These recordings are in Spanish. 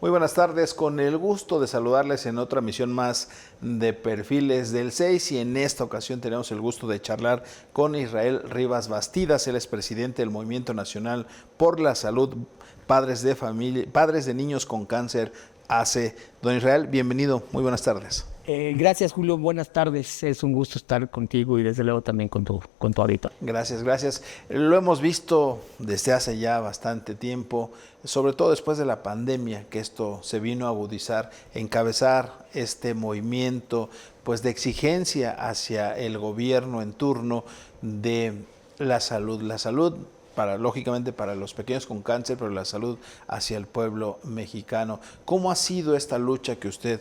Muy buenas tardes, con el gusto de saludarles en otra emisión más de Perfiles del 6 y en esta ocasión tenemos el gusto de charlar con Israel Rivas Bastidas. Él es presidente del Movimiento Nacional por la Salud, Padres de Niños con Cáncer, AC. Don Israel, bienvenido, muy buenas tardes. Gracias, Julio, buenas tardes, es un gusto estar contigo y desde luego también con tu auditorio. Gracias. Lo hemos visto desde hace ya bastante tiempo, sobre todo después de la pandemia, que esto se vino a agudizar, encabezar este movimiento pues de exigencia hacia el gobierno en turno de la salud. La salud lógicamente para los pequeños con cáncer, pero la salud hacia el pueblo mexicano. ¿Cómo ha sido esta lucha que usted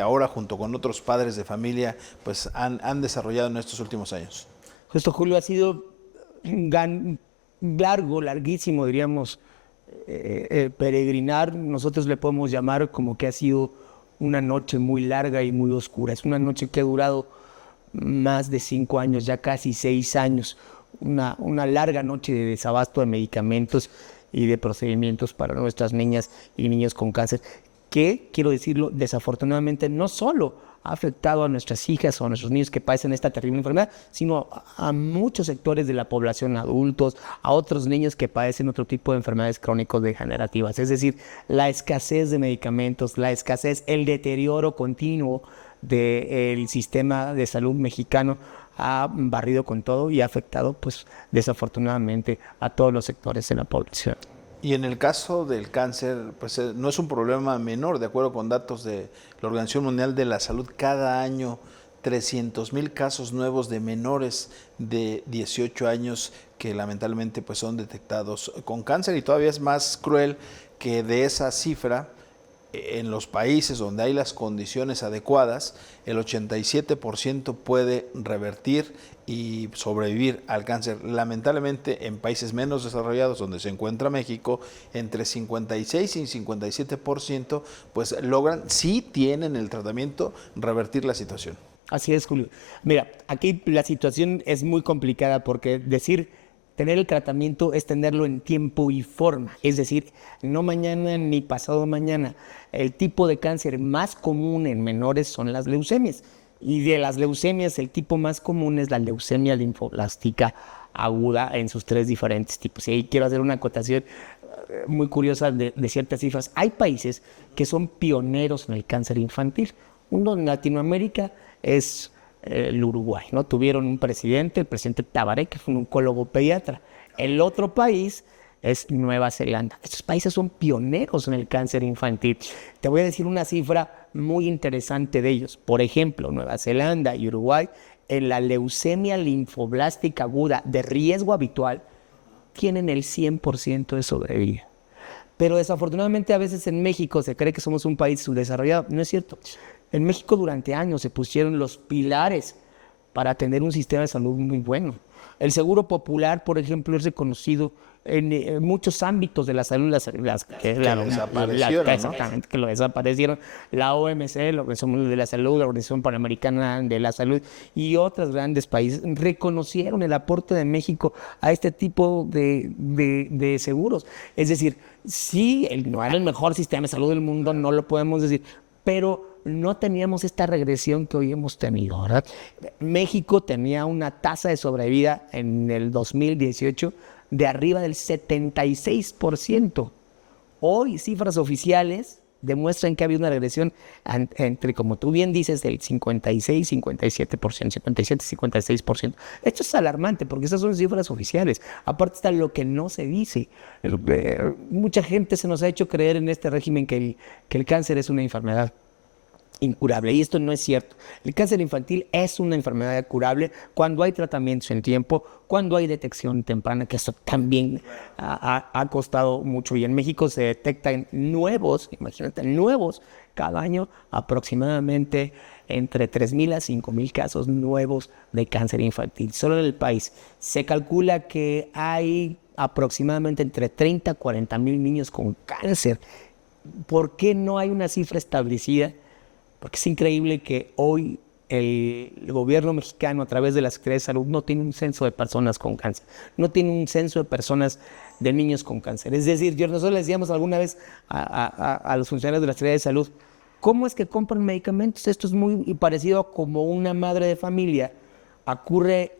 ahora junto con otros padres de familia pues han desarrollado en estos últimos años? Justo, Julio, ha sido larguísimo, diríamos, peregrinar. Nosotros le podemos llamar como que ha sido una noche muy larga y muy oscura. Es una noche que ha durado más de 5 años, ya casi 6 años. Una larga noche de desabasto de medicamentos y de procedimientos para nuestras niñas y niños con cáncer, que, quiero decirlo, desafortunadamente no solo ha afectado a nuestras hijas o a nuestros niños que padecen esta terrible enfermedad, sino a muchos sectores de la población, adultos, a otros niños que padecen otro tipo de enfermedades crónicos degenerativas. Es decir, la escasez de medicamentos, el deterioro continuo del sistema de salud mexicano ha barrido con todo y ha afectado, pues, desafortunadamente a todos los sectores de la población. Y en el caso del cáncer, pues no es un problema menor, de acuerdo con datos de la Organización Mundial de la Salud, cada año 300,000 casos nuevos de menores de 18 años que lamentablemente pues son detectados con cáncer, y todavía es más cruel que de esa cifra, en los países donde hay las condiciones adecuadas, el 87% puede revertir y sobrevivir al cáncer. Lamentablemente, en países menos desarrollados, donde se encuentra México, entre 56 y 57% pues logran, si tienen el tratamiento, revertir la situación. Así es, Julio. Mira, aquí la situación es muy complicada porque tener el tratamiento es tenerlo en tiempo y forma, es decir, no mañana ni pasado mañana. El tipo de cáncer más común en menores son las leucemias, y de las leucemias el tipo más común es la leucemia linfoblástica aguda en sus 3 diferentes tipos. Y ahí quiero hacer una acotación muy curiosa de ciertas cifras. Hay países que son pioneros en el cáncer infantil. Uno en Latinoamérica es el Uruguay, ¿no? Tuvieron un presidente, el presidente Tabaré, que fue un oncólogo pediatra. El otro país es Nueva Zelanda. Estos países son pioneros en el cáncer infantil. Te voy a decir una cifra muy interesante de ellos. Por ejemplo, Nueva Zelanda y Uruguay, en la leucemia linfoblástica aguda de riesgo habitual, tienen el 100% de sobrevida. Pero desafortunadamente a veces en México se cree que somos un país subdesarrollado. No es cierto. En México durante años se pusieron los pilares para tener un sistema de salud muy bueno. El Seguro Popular, por ejemplo, es reconocido en muchos ámbitos de la salud, que lo desaparecieron. La OMC, la Organización Mundial de la Salud, la Organización Panamericana de la Salud y otros grandes países reconocieron el aporte de México a este tipo de seguros. Es decir, sí, no era el mejor sistema de salud del mundo, no lo podemos decir, pero no teníamos esta regresión que hoy hemos tenido, ¿verdad? México tenía una tasa de sobrevida en el 2018 de arriba del 76%. Hoy cifras oficiales demuestran que ha habido una regresión entre, como tú bien dices, del 56 y 57%, 57 y 56%. Esto es alarmante porque esas son cifras oficiales. Aparte está lo que no se dice. Mucha gente se nos ha hecho creer en este régimen que el cáncer es una enfermedad incurable. Y esto no es cierto. El cáncer infantil es una enfermedad curable cuando hay tratamientos en tiempo, cuando hay detección temprana, que eso también ha costado mucho. Y en México se detectan nuevos, imagínate, nuevos cada año, aproximadamente entre 3,000 a 5,000 casos nuevos de cáncer infantil. Solo en el país se calcula que hay aproximadamente entre 30 a 40,000 niños con cáncer. ¿Por qué no hay una cifra establecida? Porque es increíble que hoy el gobierno mexicano, a través de la Secretaría de Salud, no tiene un censo de personas con cáncer, no tiene un censo de personas, de niños con cáncer. Es decir, nosotros le decíamos alguna vez a los funcionarios de la Secretaría de Salud, ¿cómo es que compran medicamentos? Esto es muy parecido a como una madre de familia acude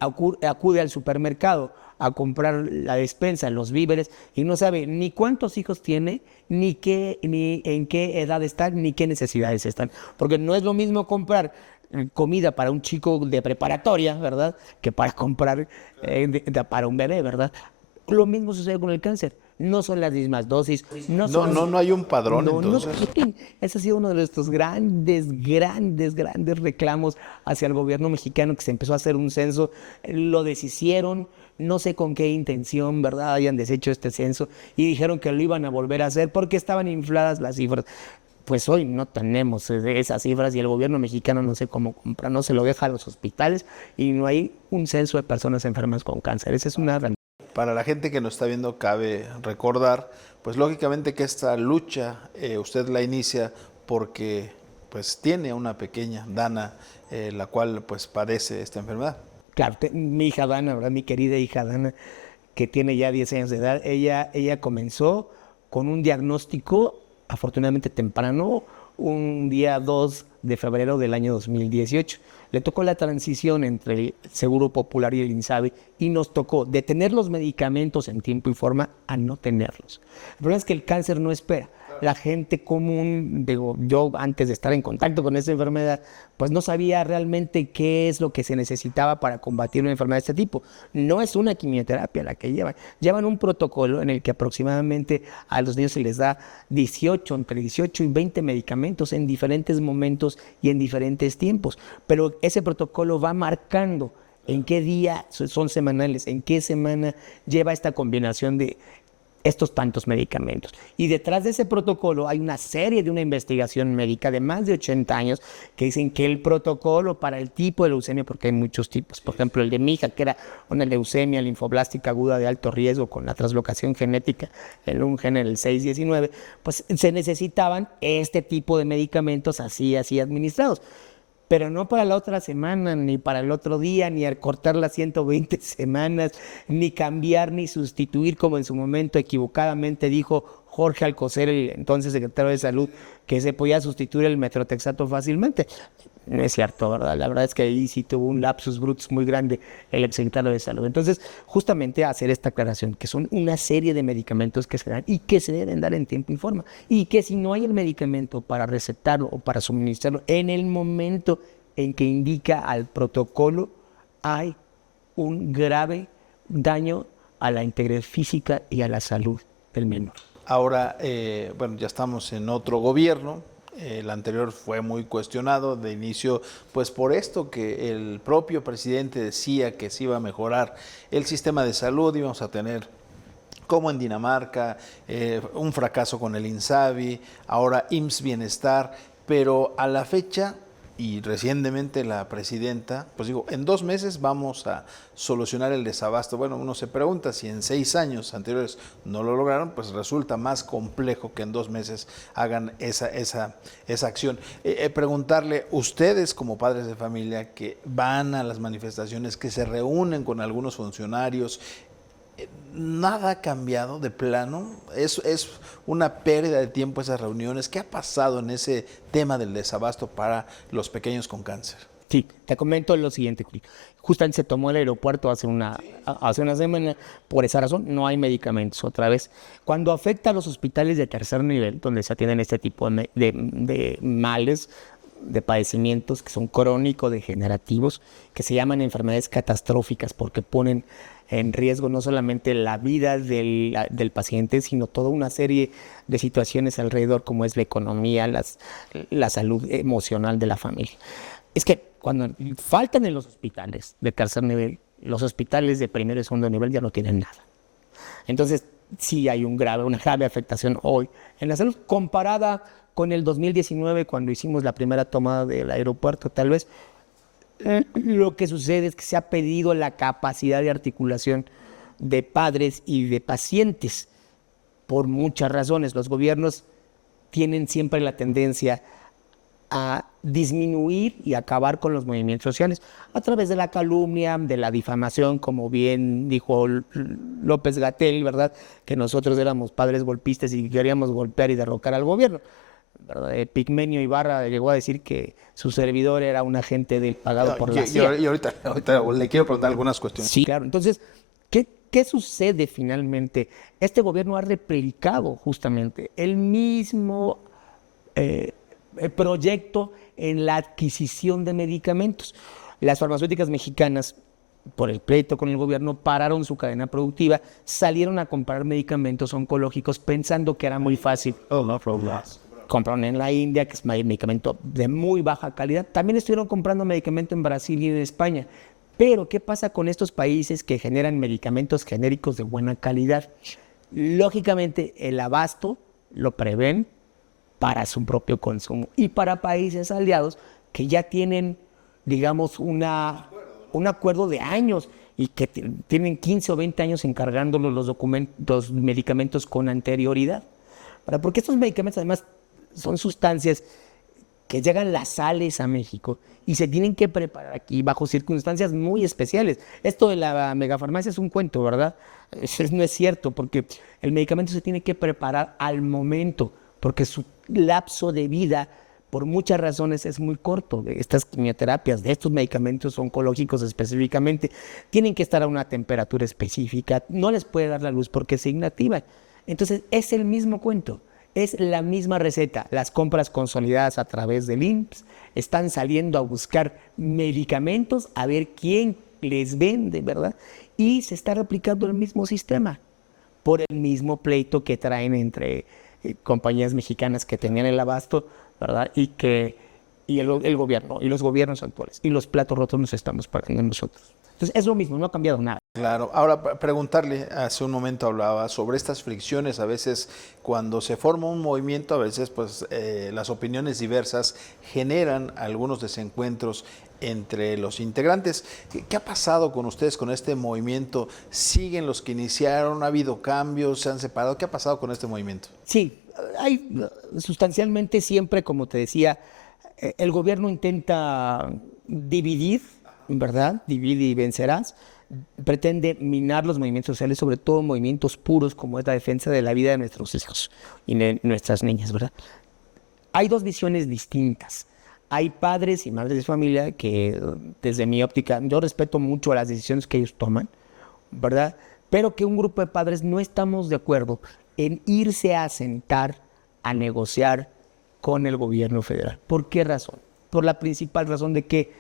al supermercado a comprar la despensa, los víveres, y no sabe ni cuántos hijos tiene, ni en qué edad están, ni qué necesidades están. Porque no es lo mismo comprar comida para un chico de preparatoria, ¿verdad?, que para comprar para un bebé, ¿verdad? Lo mismo sucede con el cáncer. No son las mismas dosis. No hay un padrón, entonces. Ese ha sido uno de nuestros grandes reclamos hacia el gobierno mexicano, que se empezó a hacer un censo. Lo deshicieron, no sé con qué intención, ¿verdad?, hayan deshecho este censo y dijeron que lo iban a volver a hacer porque estaban infladas las cifras. Pues hoy no tenemos esas cifras y el gobierno mexicano no sé cómo compra, no se lo deja a los hospitales y no hay un censo de personas enfermas con cáncer. Esa es una realidad. Para la gente que nos está viendo, cabe recordar, pues lógicamente que esta lucha usted la inicia porque pues tiene una pequeña, Dana, la cual pues padece esta enfermedad. Claro, mi hija Dana, ¿verdad?, mi querida hija Dana, que tiene ya 10 años de edad, ella comenzó con un diagnóstico afortunadamente temprano, un día 2 de febrero del año 2018. Le tocó la transición entre el Seguro Popular y el INSABI y nos tocó de tener los medicamentos en tiempo y forma a no tenerlos. El problema es que el cáncer no espera. La gente común, digo, yo antes de estar en contacto con esta enfermedad, pues no sabía realmente qué es lo que se necesitaba para combatir una enfermedad de este tipo. No es una quimioterapia la que llevan. Llevan un protocolo en el que aproximadamente a los niños se les da entre 18 y 20 medicamentos en diferentes momentos y en diferentes tiempos. Pero ese protocolo va marcando en qué día son semanales, en qué semana lleva esta combinación de estos tantos medicamentos. Y detrás de ese protocolo hay una serie de una investigación médica de más de 80 años que dicen que el protocolo para el tipo de leucemia, porque hay muchos tipos, por ejemplo el de mi hija, que era una leucemia linfoblástica aguda de alto riesgo con la translocación genética en un gen en el 619, pues se necesitaban este tipo de medicamentos así administrados. Pero no para la otra semana, ni para el otro día, ni al cortar las 120 semanas, ni cambiar, ni sustituir, como en su momento equivocadamente dijo Jorge Alcocer, el entonces secretario de Salud, que se podía sustituir el metrotexato fácilmente. No es cierto, ¿verdad? La verdad es que ahí sí tuvo un lapsus brutus muy grande el exsecretario de Salud. Entonces, justamente hacer esta aclaración, que son una serie de medicamentos que se dan y que se deben dar en tiempo y forma. Y que si no hay el medicamento para recetarlo o para suministrarlo en el momento en que indica al protocolo, hay un grave daño a la integridad física y a la salud del menor. Ahora, bueno, ya estamos en otro gobierno. El anterior fue muy cuestionado de inicio, pues por esto que el propio presidente decía que se iba a mejorar el sistema de salud, íbamos a tener, como en Dinamarca, un fracaso con el INSABI, ahora IMSS Bienestar, pero a la fecha, y recientemente la presidenta, pues digo, en 2 meses vamos a solucionar el desabasto. Bueno, uno se pregunta si en 6 años anteriores no lo lograron, pues resulta más complejo que en 2 meses hagan esa acción. Preguntarle, ustedes como padres de familia que van a las manifestaciones, que se reúnen con algunos funcionarios, ¿nada ha cambiado de plano? ¿Es una pérdida de tiempo esas reuniones? ¿Qué ha pasado en ese tema del desabasto para los pequeños con cáncer? Sí, te comento lo siguiente. Justamente se tomó el aeropuerto hace una semana. Por esa razón no hay medicamentos otra vez. Cuando afecta a los hospitales de tercer nivel, donde se atienden este tipo de males, de padecimientos que son crónico-degenerativos, que se llaman enfermedades catastróficas porque ponen en riesgo no solamente la vida del paciente, sino toda una serie de situaciones alrededor, como es la economía, la salud emocional de la familia. Es que cuando faltan en los hospitales de tercer nivel, los hospitales de primero y segundo nivel ya no tienen nada. Entonces, sí hay una grave afectación hoy en la salud comparada con el 2019, cuando hicimos la primera tomada del aeropuerto. Tal vez lo que sucede es que se ha pedido la capacidad de articulación de padres y de pacientes por muchas razones. Los gobiernos tienen siempre la tendencia a disminuir y acabar con los movimientos sociales a través de la calumnia, de la difamación, como bien dijo López-Gatell, ¿verdad? Que nosotros éramos padres golpistas y queríamos golpear y derrocar al gobierno, ¿verdad? Pigmenio Ibarra llegó a decir que su servidor era un agente pagado por la CIA. Y ahorita le quiero preguntar algunas cuestiones. Sí, claro. Entonces, ¿qué sucede finalmente? Este gobierno ha replicado justamente el mismo proyecto en la adquisición de medicamentos. Las farmacéuticas mexicanas, por el pleito con el gobierno, pararon su cadena productiva, salieron a comprar medicamentos oncológicos pensando que era muy fácil. Compraron en la India, que es medicamento de muy baja calidad. También estuvieron comprando medicamento en Brasil y en España. Pero, ¿qué pasa con estos países que generan medicamentos genéricos de buena calidad? Lógicamente, el abasto lo prevén para su propio consumo y para países aliados que ya tienen, digamos, un acuerdo de años y que tienen 15 o 20 años encargándolos los medicamentos con anterioridad. Porque estos medicamentos además son sustancias que llegan las sales a México y se tienen que preparar aquí bajo circunstancias muy especiales. Esto de la megafarmacia es un cuento, ¿verdad? Eso no es cierto, porque el medicamento se tiene que preparar al momento, porque su lapso de vida, por muchas razones, es muy corto. De estas quimioterapias, de estos medicamentos oncológicos específicamente, tienen que estar a una temperatura específica, no les puede dar la luz porque se inactivan. Entonces, es el mismo cuento, es la misma receta. Las compras consolidadas a través del IMSS están saliendo a buscar medicamentos, a ver quién les vende, ¿verdad? Y se está replicando el mismo sistema por el mismo pleito que traen entre compañías mexicanas que tenían el abasto, ¿verdad? Y el gobierno, y los gobiernos actuales, y los platos rotos nos estamos pagando nosotros. Entonces es lo mismo, no ha cambiado nada. Claro. Ahora, preguntarle, hace un momento hablaba sobre estas fricciones, a veces cuando se forma un movimiento, a veces pues las opiniones diversas generan algunos desencuentros entre los integrantes. ¿Qué ha pasado con ustedes, con este movimiento? ¿Siguen los que iniciaron? ¿Ha habido cambios? ¿Se han separado? ¿Qué ha pasado con este movimiento? Sí, hay sustancialmente siempre, como te decía, el gobierno intenta dividir, ¿verdad? Divide y vencerás. Pretende minar los movimientos sociales, sobre todo movimientos puros como es la defensa de la vida de nuestros hijos y de nuestras niñas, ¿verdad? Hay dos visiones distintas. Hay padres y madres de familia que, desde mi óptica, yo respeto mucho las decisiones que ellos toman, ¿verdad? Pero que un grupo de padres no estamos de acuerdo en irse a sentar a negociar con el gobierno federal. ¿Por qué razón? Por la principal razón de que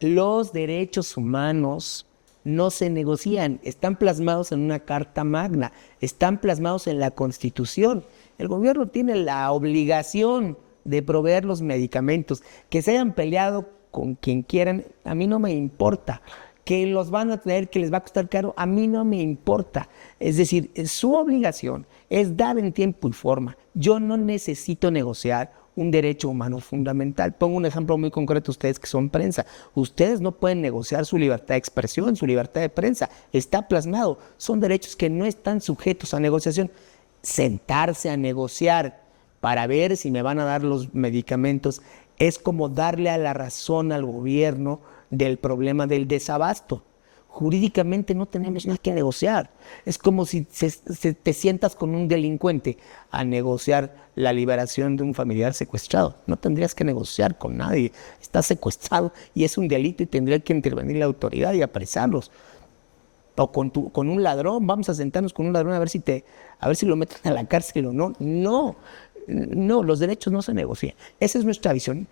los derechos humanos no se negocian, están plasmados en una carta magna, están plasmados en la Constitución. El gobierno tiene la obligación de proveer los medicamentos. Que se hayan peleado con quien quieran, a mí no me importa. Que los van a traer, que les va a costar caro, a mí no me importa. Es decir, su obligación es dar en tiempo y forma. Yo no necesito negociar un derecho humano fundamental. Pongo un ejemplo muy concreto, ustedes que son prensa. Ustedes no pueden negociar su libertad de expresión, su libertad de prensa. Está plasmado. Son derechos que no están sujetos a negociación. Sentarse a negociar para ver si me van a dar los medicamentos es como darle a la razón al gobierno del problema del desabasto. Jurídicamente no tenemos nada que negociar. Es como si te sientas con un delincuente a negociar la liberación de un familiar secuestrado. No tendrías que negociar con nadie. Está secuestrado y es un delito y tendría que intervenir la autoridad y apresarlos. O con un ladrón, vamos a sentarnos con un ladrón a ver si lo meten a la cárcel o no. No, los derechos no se negocian. Esa es nuestra visión.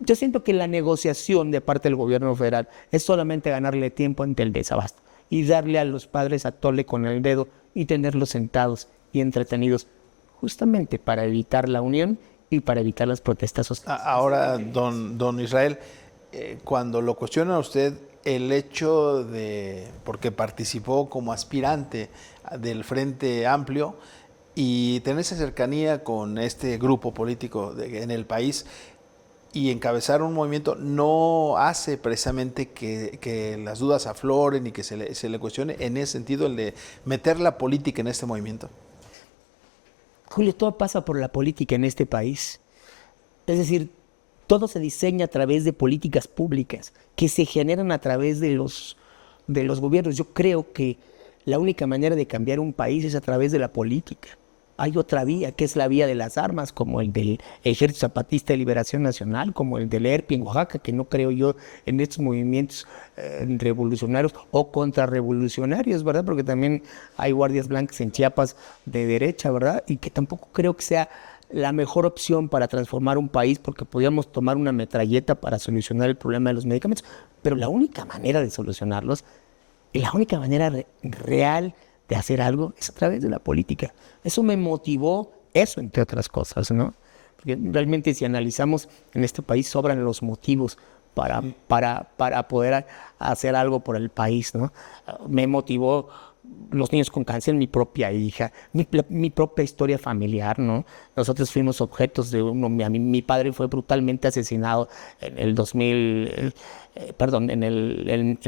Yo siento que la negociación de parte del gobierno federal es solamente ganarle tiempo ante el desabasto y darle a los padres a tole con el dedo y tenerlos sentados y entretenidos, justamente para evitar la unión y para evitar las protestas sociales. Ahora, don Israel, cuando lo cuestiona usted, el hecho de, porque participó como aspirante del Frente Amplio y tener esa cercanía con este grupo político en el país y encabezar un movimiento, no hace precisamente que las dudas afloren y que se le cuestione en ese sentido el de meter la política en este movimiento. Julio, todo pasa por la política en este país. Es decir, todo se diseña a través de políticas públicas que se generan a través de los gobiernos. Yo creo que la única manera de cambiar un país es a través de la política. Hay otra vía, que es la vía de las armas, como el del Ejército Zapatista de Liberación Nacional, como el del ERP en Oaxaca, que no creo yo en estos movimientos revolucionarios o contrarrevolucionarios, ¿verdad? Porque también hay guardias blancas en Chiapas de derecha, ¿verdad? Y que tampoco creo que sea la mejor opción para transformar un país, porque podríamos tomar una metralleta para solucionar el problema de los medicamentos, pero la única manera de solucionarlos y la única manera real de hacer algo es a través de la política. Eso me motivó, eso entre otras cosas, ¿no? Porque realmente si analizamos, en este país sobran los motivos para poder hacer algo por el país, ¿no? Me motivó los niños con cáncer, mi propia hija, mi propia historia familiar, ¿no? Nosotros fuimos objetos de mi padre fue brutalmente asesinado en el 2000, en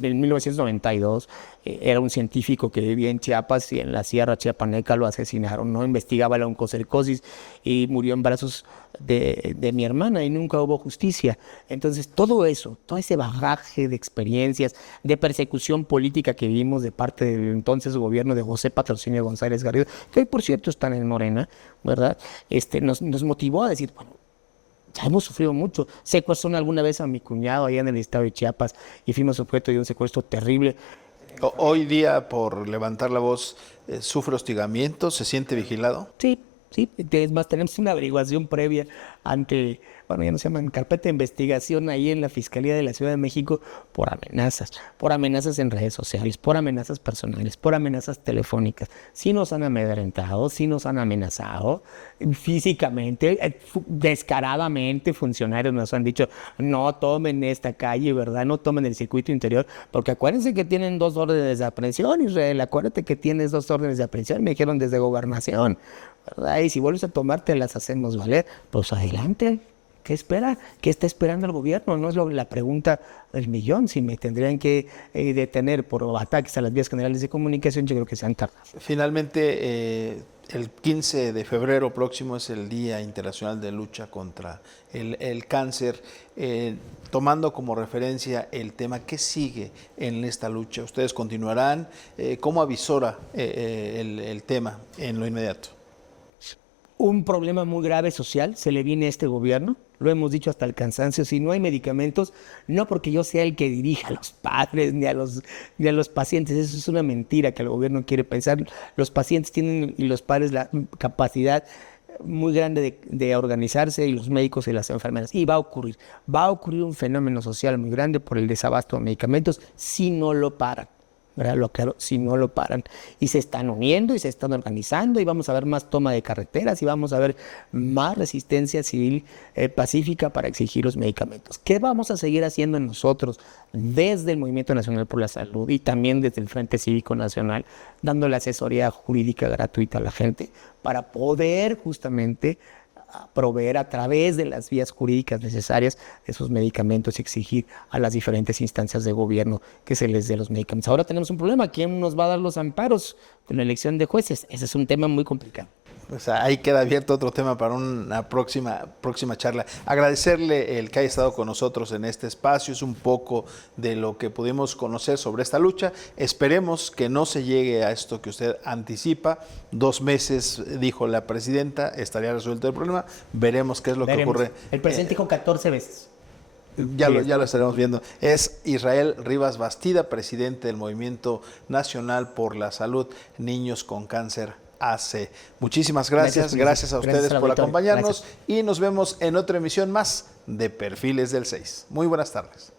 1992. Era un científico que vivía en Chiapas y en la Sierra Chiapaneca lo asesinaron, ¿no? Investigaba la oncocercosis y murió en brazos de mi hermana y nunca hubo justicia. Entonces, todo eso, todo ese bagaje de experiencias, de persecución política que vimos de parte del entonces gobierno de José Patrocinio González Garrido, que hoy, por cierto, están en Morena, ¿verdad? Nos motivó a decir, bueno, ya hemos sufrido mucho. Secuestraron alguna vez a mi cuñado allá en el estado de Chiapas y fuimos objeto de un secuestro terrible. Hoy día, por levantar la voz, ¿sufre hostigamiento? ¿Se siente vigilado? Sí, sí, es más, tenemos una averiguación previa ante, bueno, ya no se llaman carpeta de investigación ahí en la Fiscalía de la Ciudad de México por amenazas en redes sociales, por amenazas personales, por amenazas telefónicas. Sí nos han amedrentado, sí nos han amenazado físicamente, descaradamente funcionarios nos han dicho, no tomen esta calle, ¿verdad? No tomen el circuito interior, porque acuérdense que tienen 2 órdenes de aprehensión, Israel, acuérdate que tienes 2 órdenes de aprehensión, me dijeron desde Gobernación, ¿verdad? Y si vuelves a tomarte las hacemos valer, pues adelante. ¿Qué espera? ¿Qué está esperando el gobierno? No es la pregunta del millón. Si me tendrían que detener por ataques a las vías generales de comunicación, yo creo que se han tardado. Finalmente, el 15 de febrero próximo es el Día Internacional de Lucha contra el Cáncer. Tomando como referencia el tema, ¿qué sigue en esta lucha? ¿Ustedes continuarán? ¿Cómo avisora el tema en lo inmediato? Un problema muy grave social se le viene a este gobierno, lo hemos dicho hasta el cansancio, si no hay medicamentos, no porque yo sea el que dirija a los padres ni a los pacientes, eso es una mentira que el gobierno quiere pensar, los pacientes tienen y los padres la capacidad muy grande de organizarse y los médicos y las enfermeras, y va a ocurrir un fenómeno social muy grande por el desabasto de medicamentos si no lo paran. ¿Verdad? Lo aclaro, si no lo paran. Y se están uniendo y se están organizando y vamos a ver más toma de carreteras y vamos a ver más resistencia civil pacífica para exigir los medicamentos. ¿Qué vamos a seguir haciendo nosotros desde el Movimiento Nacional por la Salud y también desde el Frente Cívico Nacional, dándole asesoría jurídica gratuita a la gente para poder justamente proveer a través de las vías jurídicas necesarias esos medicamentos y exigir a las diferentes instancias de gobierno que se les dé los medicamentos? Ahora tenemos un problema, ¿quién nos va a dar los amparos con la elección de jueces? Ese es un tema muy complicado. Pues ahí queda abierto otro tema para una próxima charla. Agradecerle el que haya estado con nosotros en este espacio, es un poco de lo que pudimos conocer sobre esta lucha. Esperemos que no se llegue a esto que usted anticipa. 2 meses, dijo la presidenta, estaría resuelto el problema. Veremos qué es lo que ocurre. El presidente dijo 14 veces. Ya lo estaremos viendo. Es Israel Rivas Bastida, presidente del Movimiento Nacional por la Salud, Niños con Cáncer AC. Muchísimas gracias, gracias a ustedes por acompañarnos y nos vemos en otra emisión más de Perfiles del 6. Muy buenas tardes.